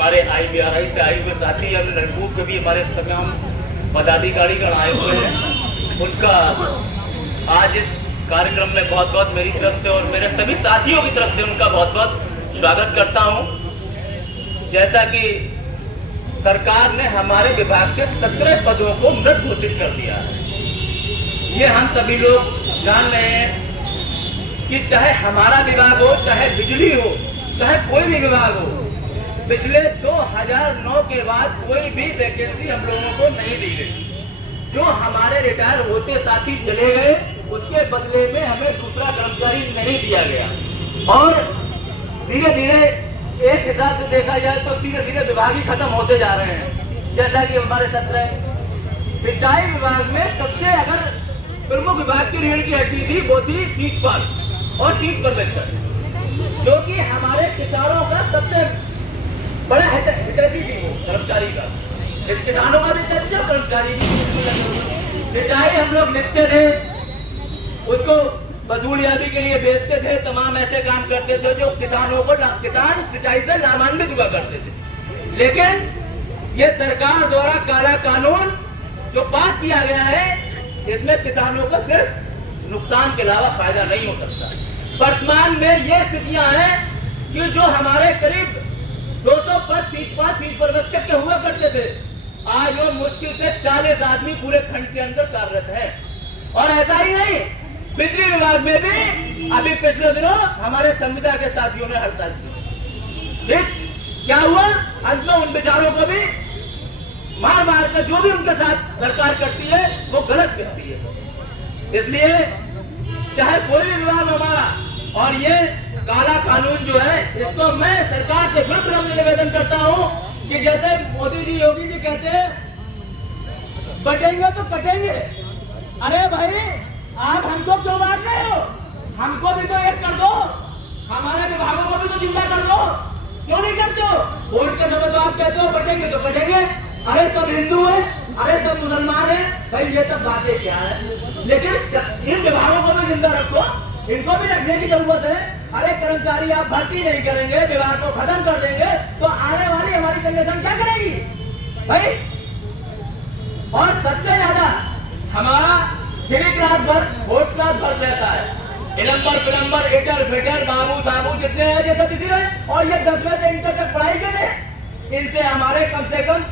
हमारे IBRI से आए हुए साथी हम लड़कों के भी हमारे तमाम पदाधिकारीगण आए हुए हैं, उनका आज इस कार्यक्रम में बहुत बहुत मेरी तरफ से और मेरे सभी साथियों की तरफ से उनका बहुत बहुत स्वागत करता हूं। जैसा कि सरकार ने हमारे विभाग के 17 पदों को मृत घोषित कर दिया है, ये हम सभी लोग जान रहे हैं कि चाहे हमारा विभाग हो, चाहे बिजली हो, चाहे कोई भी विभाग हो, पिछले 2009 के बाद कोई भी वैकेंसी हम लोगों को नहीं दी गई। जो हमारे रिटायर होते साथी चले गए उसके बदले में हमें दूसरा कर्मचारी नहीं दिया गया और धीरे धीरे एक हिसाब से देखा जाए तो धीरे धीरे विभाग ही खत्म होते जा रहे हैं। जैसा कि हमारे 17 सिंचाई विभाग में सबसे अगर प्रमुख विभाग की रीढ़ की हड्डी थी वो थी टीचपाल और टीच परवेक्टर, जो कि हमारे किसानों का सबसे बड़ा हितैषी थी वो कर्मचारी का, किसानों का भी कर्मचारी। सिंचाई हम लोग लिखते थे, उसको वसूलियाबी के लिए बेचते थे, तमाम ऐसे काम करते थे जो किसानों को किसान सिंचाई से लाभान्वित हुआ करते थे। लेकिन ये सरकार द्वारा काला कानून जो पास किया गया है, इसमें किसानों को सिर्फ नुकसान के अलावा फायदा नहीं हो सकता। वर्तमान में ये स्थितियां हैं कि जो हमारे करीब 200 पद फीस पर्यवेक्षक के हुआ करते थे, आज वो मुश्किल से 40 आदमी पूरे खंड के अंदर कार्यरत है। और ऐसा ही नहीं, बिजली विभाग में भी अभी पिछले दिनों हमारे संविदा के साथियों ने हड़ताल की। क्या हुआ? अंत में उन बेचारों को भी मार मार कर जो भी उनके साथ सरकार करती है वो गलत करती है। इसलिए चाहे कोई भी विभाग हमारा, और ये काला कानून जो है इसको मैं सरकार से विरुद्ध निवेदन करता हूं कि जैसे मोदी जी योगी जी कहते हैं बटेंगे तो कटेंगे। अरे भाई, आप हमको क्यों बांट रहे हो? हमको भी तो एक कर दो, हमारे विभागों को भी तो जिम्मा कर दो, क्यों नहीं करते हो? वोट के समय तो आप कहते हो बटेंगे तो कटेंगे। अरे सब हिंदू है, अरे सब मुसलमान है, भाई ये सब बातें क्या है? लेकिन इन विभागों को भी जिंदा रखो, इनको भी रखने की जरूरत है। अरे कर्मचारी आप भर्ती नहीं करेंगे, विभाग को खत्म कर देंगे तो आने वाली हमारी जनरेशन क्या करेगी भाई? और सबसे ज्यादा हमारा 3 क्लास भर 4 क्लास भर रहता है, इलम्बर पिलम्बर एटर फेटर बाबू साबू जितने हैं ये सब इसी रहे। और ये 10वें से इंटर तक पढ़ाई करते, इनसे हमारे कम से कम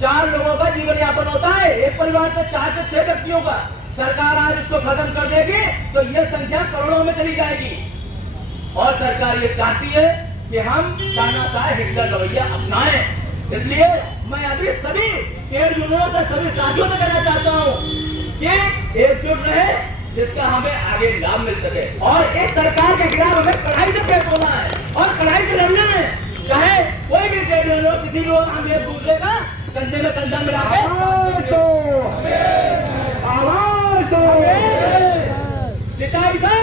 4 लोगों का जीवन यापन होता है, एक परिवार से 4 से 6 व्यक्तियों का। सरकार आज इसको खत्म कर देगी तो ये संख्या करोड़ों में चली जाएगी। और सरकार ये चाहती है कि हम तानाशाह हिटलर रवैया अपनाएं। इसलिए मैं अभी सभी ट्रेड यूनियनों से, सभी साथियों से कहना चाहता हूं कि एकजुट रहे, जिसका हमें आगे लाभ मिल सके। और इस सरकार के खिलाफ हमें कड़ाई से पेश होना है और कड़ाई से लड़ना है। चाहे कोई भी ट्रेड यूनियन हो, किसी भी हो, हम एक दूसरे का कंधे में कंधा मिला के सिंचाई से